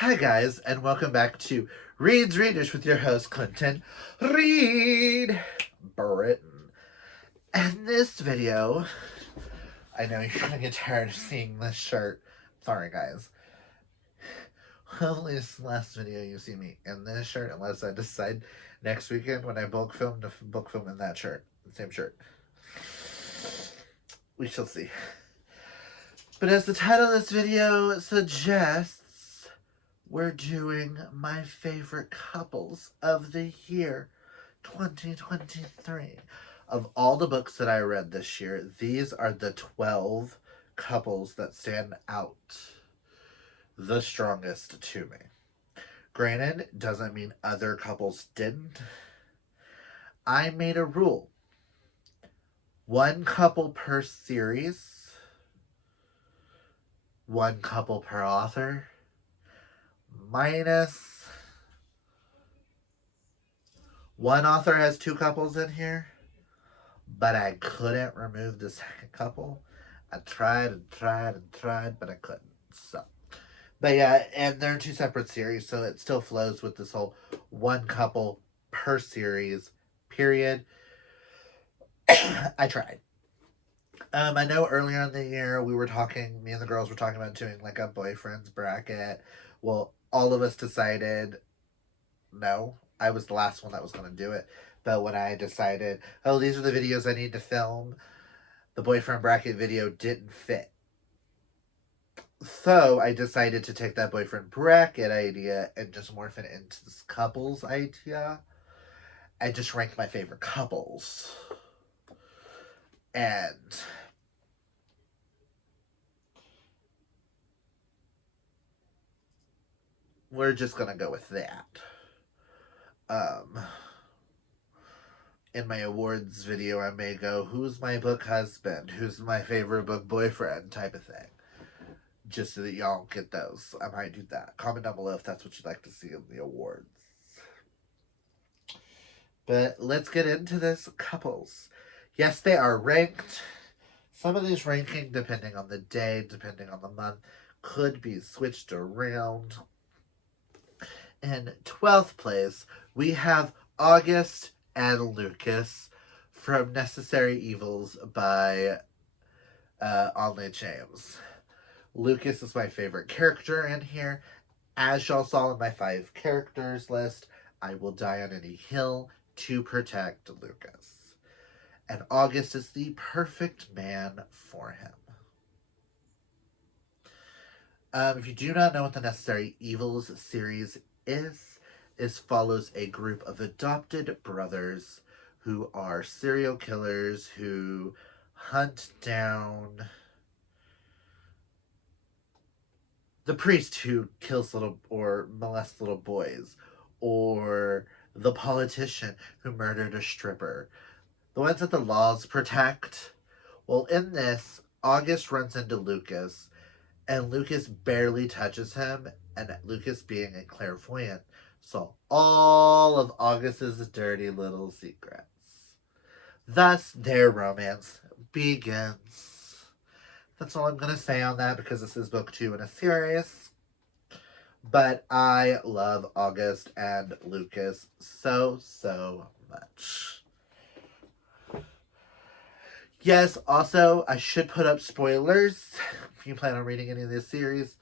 Hi guys, and welcome back to Reed's Readers with your host Clinton Reed Britton. And this video, I know you're gonna get tired of seeing this shirt. Sorry guys. Hopefully this last video you see me in this shirt, unless I decide next weekend when I book film to book film in that shirt, the same shirt. We shall see. But as the title of this video suggests, we're doing my favorite couples of the year 2023. Of all the books that I read this year, these are the 12 couples that stand out the strongest to me. Granted, doesn't mean other couples didn't. I made a rule. One couple per series, one couple per author, minus one author has two couples in here, but I couldn't remove the second couple. I tried and tried and tried, but I couldn't. So, but yeah, and they're two separate series, so it still flows with this whole one couple per series, period. I tried. I know earlier in the year me and the girls were talking about doing like a boyfriend's bracket. Well, all of us decided no. I was the last one that was going to do it. But when I decided, oh, these are the videos I need to film, the boyfriend bracket video didn't fit. So I decided to take that boyfriend bracket idea and just morph it into this couples idea and just rank my favorite couples. And we're just going to go with that. In my awards video, I may go, who's my book husband? Who's my favorite book boyfriend? Type of thing. Just so that y'all get those. I might do that. Comment down below if that's what you'd like to see in the awards. But let's get into this couples. Yes, they are ranked. Some of these ranking, depending on the day, depending on the month, could be switched around. In 12th place, we have August and Lucas from Necessary Evils by Onley James. Lucas is my favorite character in here. As y'all saw in my 5 characters list, I will die on any hill to protect Lucas. And August is the perfect man for him. If you do not know what the Necessary Evils series is follows a group of adopted brothers who are serial killers who hunt down the priest who kills little or molests little boys, or the politician who murdered a stripper. The ones that the laws protect. Well, in this, August runs into Lucas, and Lucas barely touches him, and Lucas, being a clairvoyant, saw all of August's dirty little secrets. Thus, their romance begins. That's all I'm going to say on that because this is book 2 in a series. But I love August and Lucas so much. Yes, also, I should put up spoilers if you plan on reading any of this series.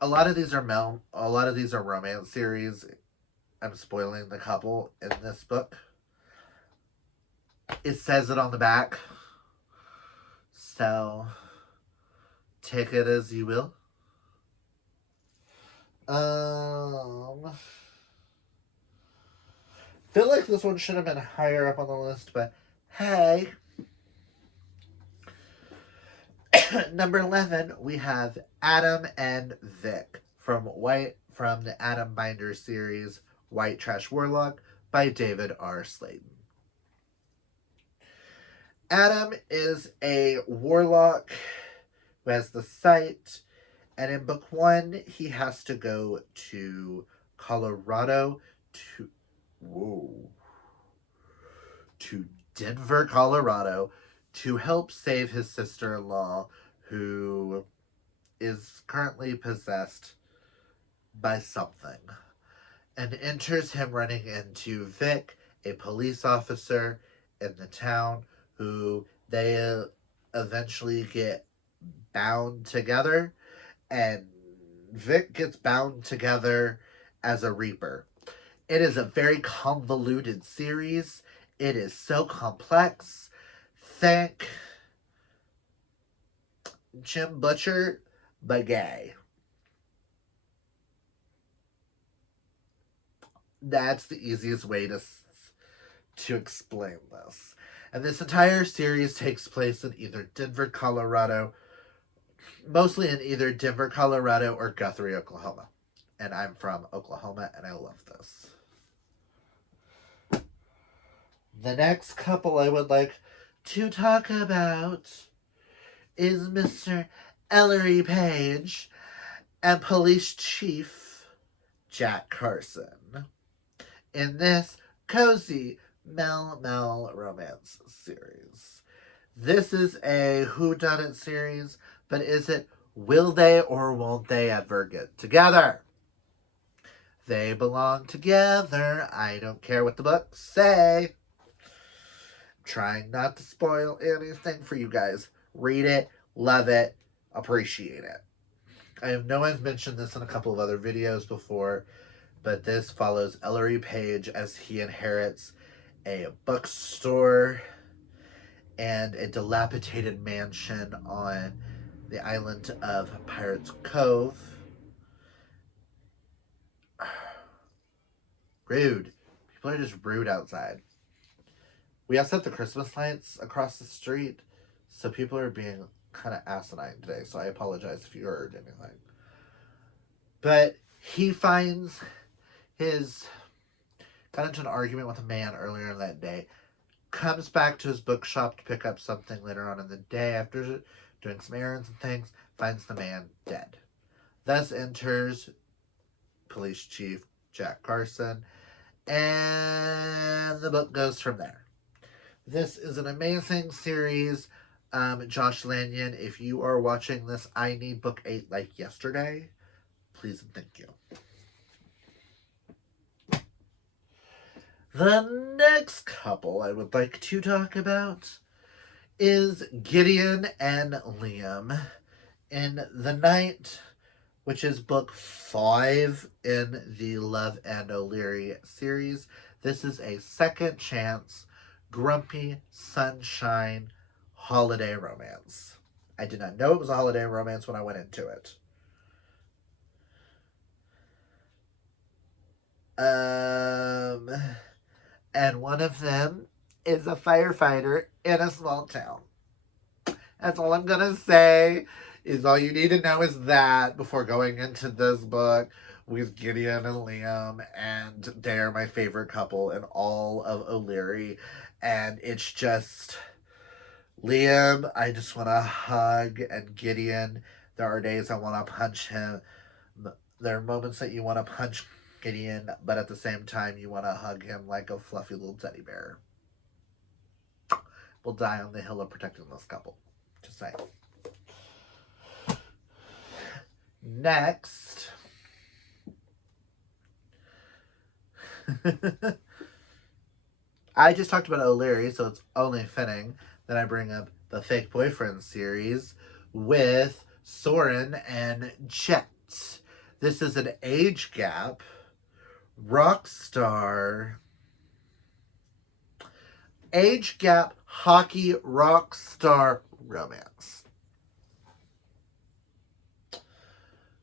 A lot of these are romance series. I'm spoiling the couple in this book. It says it on the back. So, take it as you will. Feel like this one should have been higher up on the list, but hey. Number 11, we have Adam and Vic from the Adam Binder series White Trash Warlock by David R. Slayton. Adam is a warlock who has the sight, and in book 1, he has to go to Colorado to Denver, Colorado, to help save his sister-in-law, who is currently possessed by something and enters him running into Vic, a police officer in the town, who they eventually get bound together, and Vic gets bound together as a Reaper. It is a very convoluted series. It is so complex. Thank Jim Butcher, but gay. That's the easiest way to explain this. And this entire series takes place in either Denver, Colorado, mostly in either Denver, Colorado, or Guthrie, Oklahoma. And I'm from Oklahoma, and I love this. The next couple I would like to talk about is Mr. Ellery Page and Police Chief Jack Carson in this cozy Mel romance series. This is a whodunit series, but is it will they or won't they ever get together? They belong together. I don't care what the books say. I'm trying not to spoil anything for you guys. Read it, love it, appreciate it. I know I've mentioned this in a couple of other videos before, but this follows Ellery Page as he inherits a bookstore and a dilapidated mansion on the island of Pirates Cove. Rude. People are just rude outside. We also have the Christmas lights across the street, so people are being kind of asinine today, so I apologize if you heard anything. But he finds got into an argument with a man earlier in that day, comes back to his bookshop to pick up something later on in the day after doing some errands and things, finds the man dead. Thus enters Police Chief Jack Carson, and the book goes from there. This is an amazing series. Josh Lanyon, if you are watching this, I need book 8 like yesterday. Please and thank you. The next couple I would like to talk about is Gideon and Liam in The Night, which is book 5 in the Love and O'Leary series. This is a second chance, grumpy, sunshine, holiday romance. I did not know it was a holiday romance when I went into it. And one of them is a firefighter in a small town. That's all I'm gonna say. Is all you need to know is that before going into this book with Gideon and Liam, and they're my favorite couple in all of O'Leary, and it's just Liam, I just want to hug, and Gideon, there are days I want to punch him. There are moments that you want to punch Gideon, but at the same time you want to hug him like a fluffy little teddy bear. We'll die on the hill of protecting this couple. Just saying. Next. I just talked about O'Leary, so it's only fitting that I bring up the Fake Boyfriend series with Saurin and Jet. This is an age gap rock star age gap hockey rock star romance.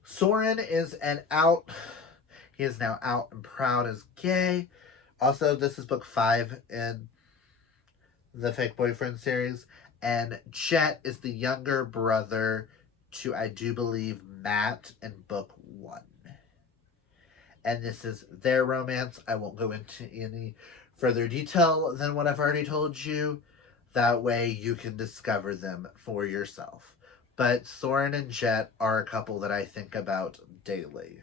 Saurin is he is now out and proud as gay. Also, this is book 5 in the Fake Boyfriend series, and Jet is the younger brother to, I do believe, Matt in book 1. And this is their romance. I won't go into any further detail than what I've already told you. That way you can discover them for yourself. But Saurin and Jet are a couple that I think about daily.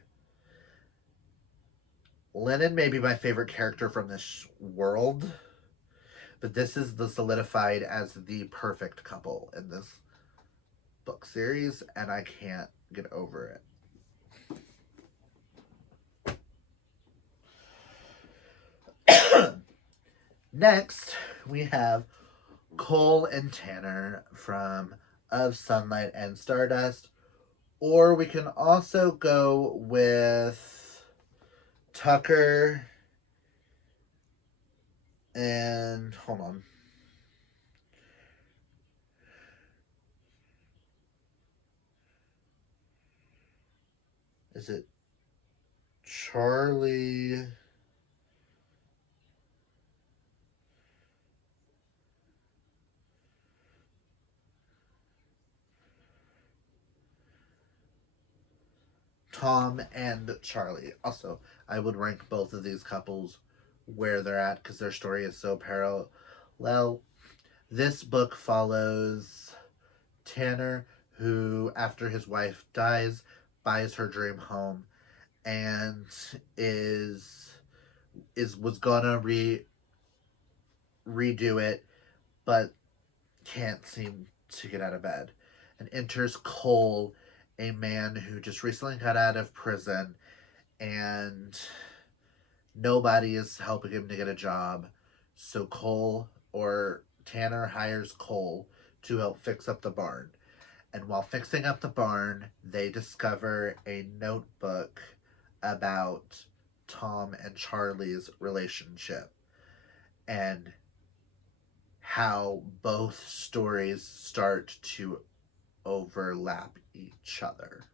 Lennon may be my favorite character from this world, but this is the solidified as the perfect couple in this book series, and I can't get over it. Next, we have Cole and Tanner from Of Sunlight and Stardust. Or we can also go with Tucker and hold on. Is it Charlie? Tom and Charlie. Also, I would rank both of these couples where they're at because their story is so parallel. This book follows Tanner, who, after his wife dies, buys her dream home and was gonna redo it, but can't seem to get out of bed. And enters Cole, a man who just recently got out of prison, and nobody is helping him to get a job. So Cole, or Tanner, hires Cole to help fix up the barn. And while fixing up the barn, they discover a notebook about Tom and Charlie's relationship and how both stories start to overlap each other.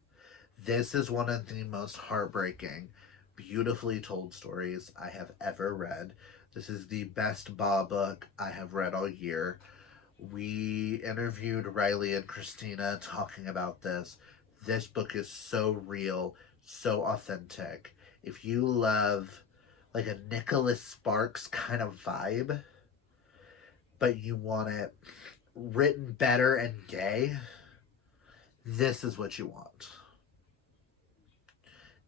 This is one of the most heartbreaking, beautifully told stories I have ever read. This is the best Bob book I have read all year. We interviewed Riley and Christina talking about this. This book is so real, so authentic. If you love like a Nicholas Sparks kind of vibe, but you want it written better and gay, this is what you want.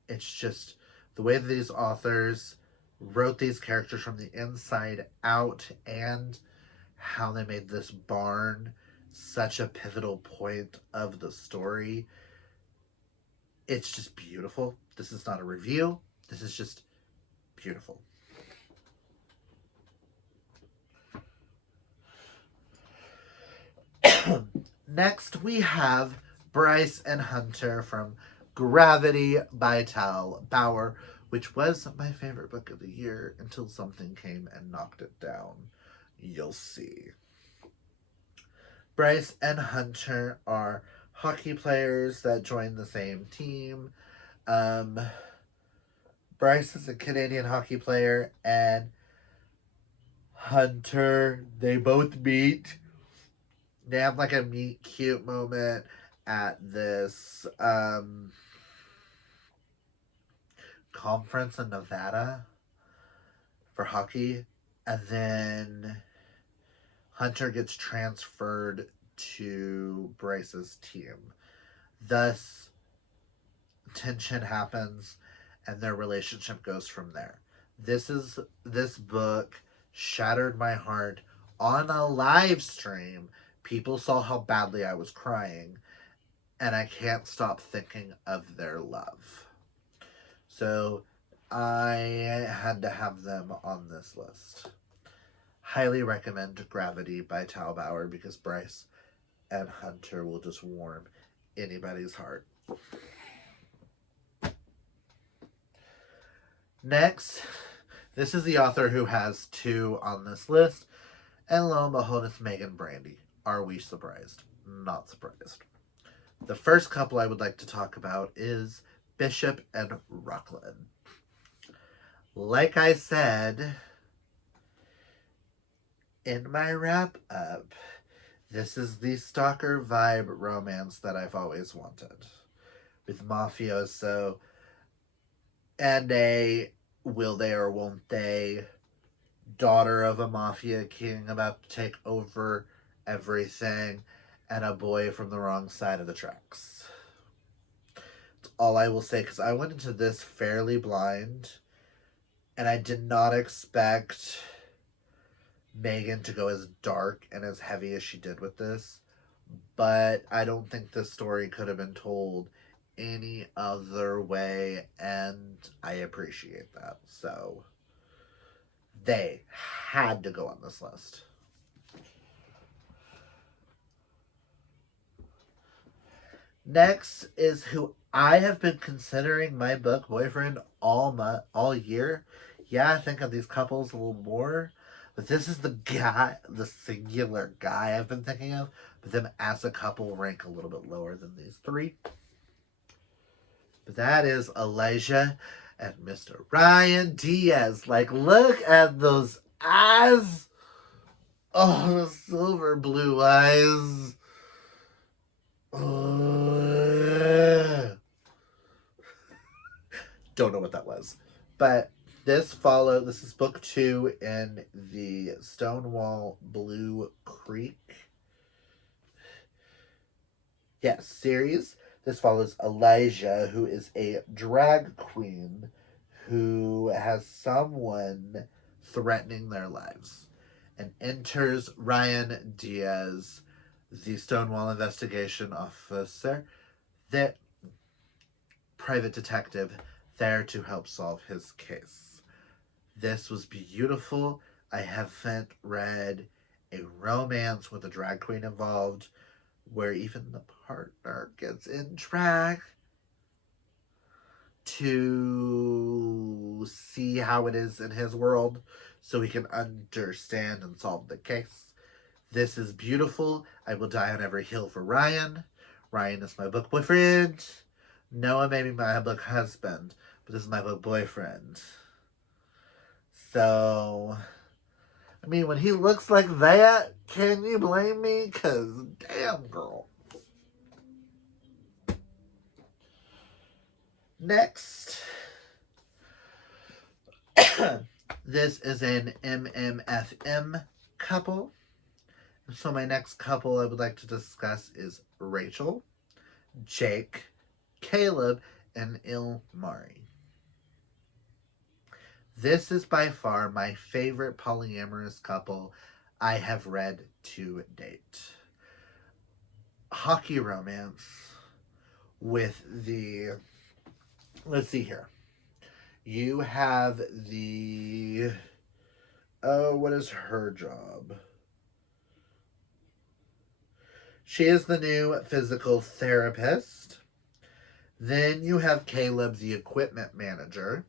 It's just the way that these authors wrote these characters from the inside out and how they made this barn such a pivotal point of the story. It's just beautiful. This is not a review. This is just beautiful. Next, we have Bryce and Hunter from Gravity by Tal Bauer, which was my favorite book of the year until something came and knocked it down. You'll see. Bryce and Hunter are hockey players that join the same team. Bryce is a Canadian hockey player, and Hunter, they both meet. They have like a meet cute moment at this conference in Nevada for hockey, and then Hunter gets transferred to Bryce's team. Thus, tension happens, and their relationship goes from there. This book shattered my heart on a live stream. People saw how badly I was crying, and I can't stop thinking of their love. So I had to have them on this list. Highly recommend Gravity by Tal Bauer because Bryce and Hunter will just warm anybody's heart. Next, this is the author who has two on this list, and lo and behold, it's Megan Brandy. Are we surprised? Not surprised. The first couple I would like to talk about is Bishop and Ruckland. Like I said in my wrap up, this is the stalker vibe romance that I've always wanted. With mafioso and a will they or won't they daughter of a mafia king about to take over everything, and a boy from the wrong side of the tracks. That's all I will say, because I went into this fairly blind, and I did not expect Megan to go as dark and as heavy as she did with this, but I don't think this story could have been told any other way, and I appreciate that. So They had to go on this list. Next is who I have been considering my book boyfriend all year. Yeah, I think of these couples a little more, but this is the guy, the singular guy I've been thinking of. But them as a couple rank a little bit lower than these three. But that is Elijah and Mr. Ryan Diaz. Like, look at those eyes. Oh, the silver blue eyes. Don't know what that was. But this is book 2 in the Stonewall Blue Creek series. This follows Elijah, who is a drag queen who has someone threatening their lives, and enters Ryan Diaz, the Stonewall investigation officer, the private detective there to help solve his case. This was beautiful. I haven't read a romance with a drag queen involved where even the partner gets in drag to see how it is in his world so he can understand and solve the case. This is beautiful. I will die on every hill for Ryan. Ryan is my book boyfriend. Noah may be my book husband, but this is my book boyfriend. So, I mean, when he looks like that, can you blame me? Because, damn, girl. Next. This is an MMFM couple. So my next couple I would like to discuss is Rachel, Jake, Caleb, and Ilmari. This is by far my favorite polyamorous couple I have read to date. Hockey romance with the... Let's see here. You have the... Oh, what is her job? She is the new physical therapist. Then you have Caleb, the equipment manager.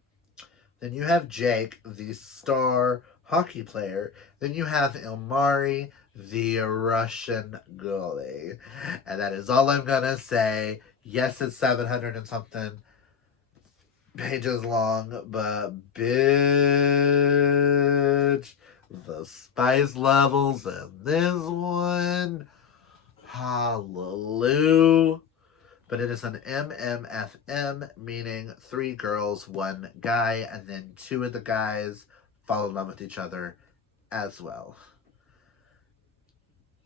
Then you have Jake, the star hockey player. Then you have Ilmari, the Russian goalie. And that is all I'm going to say. Yes, it's 700 and something pages long, but bitch, the spice levels in this one, hallelujah. But it is an MMFM, meaning 3 girls, 1 guy, and then 2 of the guys fall in love with each other as well.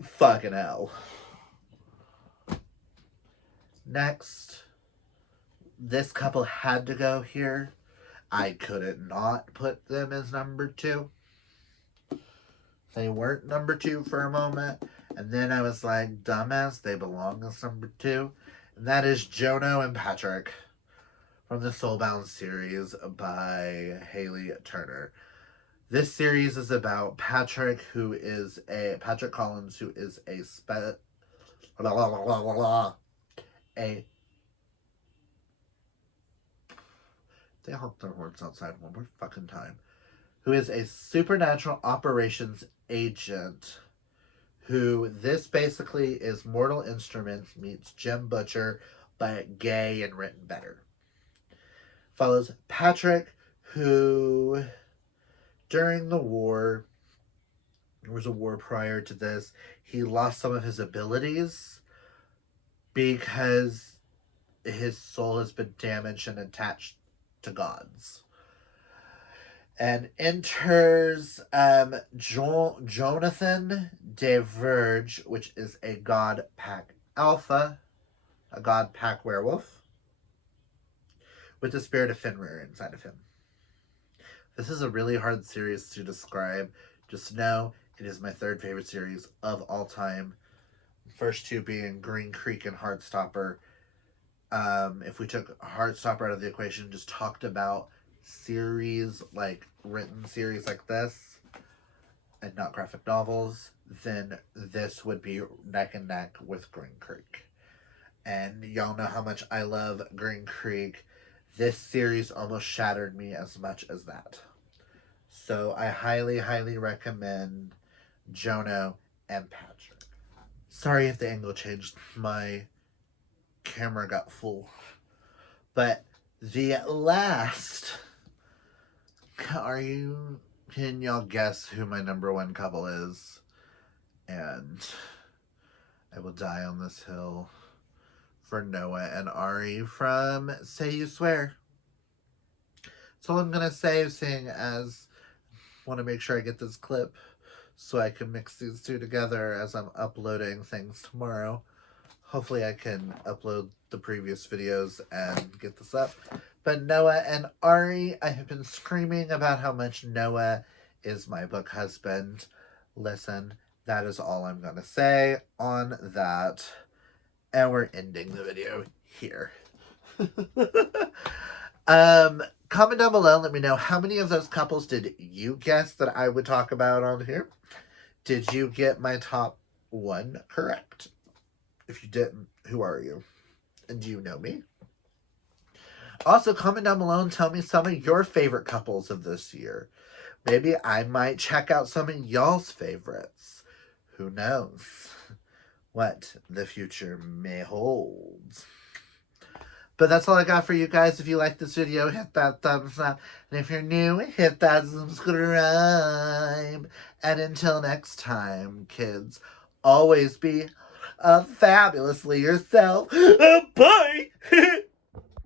Fucking hell. Next, this couple had to go here. I couldn't not put them as number 2. They weren't number 2 for a moment, and then I was like, dumbass, they belong as number 2. And that is Jono and Patrick from the Soulbound series by Haley Turner. This series is about Patrick Collins, who is they honk their horns outside one more fucking time. Who is a supernatural operations agent. Who this basically is Mortal Instruments meets Jim Butcher, but gay and written better. Follows Patrick, who during the war, there was a war prior to this, he lost some of his abilities because his soul has been damaged and attached to gods. And enters Jonathan DeVerge, which is a God Pack Alpha, a God Pack werewolf, with the spirit of Fenrir inside of him. This is a really hard series to describe. Just know it is my 3rd favorite series of all time. First 2 being Green Creek and Heartstopper. If we took Heartstopper out of the equation, just talked about series, like written series like this, and not graphic novels, then this would be neck and neck with Green Creek. And y'all know how much I love Green Creek. This series almost shattered me as much as that. So I highly, highly recommend Jono and Patrick. Sorry if the angle changed. My camera got full. But the last... Can y'all guess who my number one couple is? And I will die on this hill for Noah and Ari from Say You Swear. That's all I'm going to say, seeing as I want to make sure I get this clip so I can mix these two together as I'm uploading things tomorrow. Hopefully I can upload the previous videos and get this up. But Noah and Ari, I have been screaming about how much Noah is my book husband. Listen, that is all I'm going to say on that. And we're ending the video here. Comment down below and let me know how many of those couples did you guess that I would talk about on here. Did you get my top one correct? If you didn't, who are you? And do you know me? Also, comment down below and tell me some of your favorite couples of this year. Maybe I might check out some of y'all's favorites. Who knows what the future may hold. But that's all I got for you guys. If you like this video, hit that thumbs up. And if you're new, hit that subscribe. And until next time, kids, always be fabulously yourself. Bye!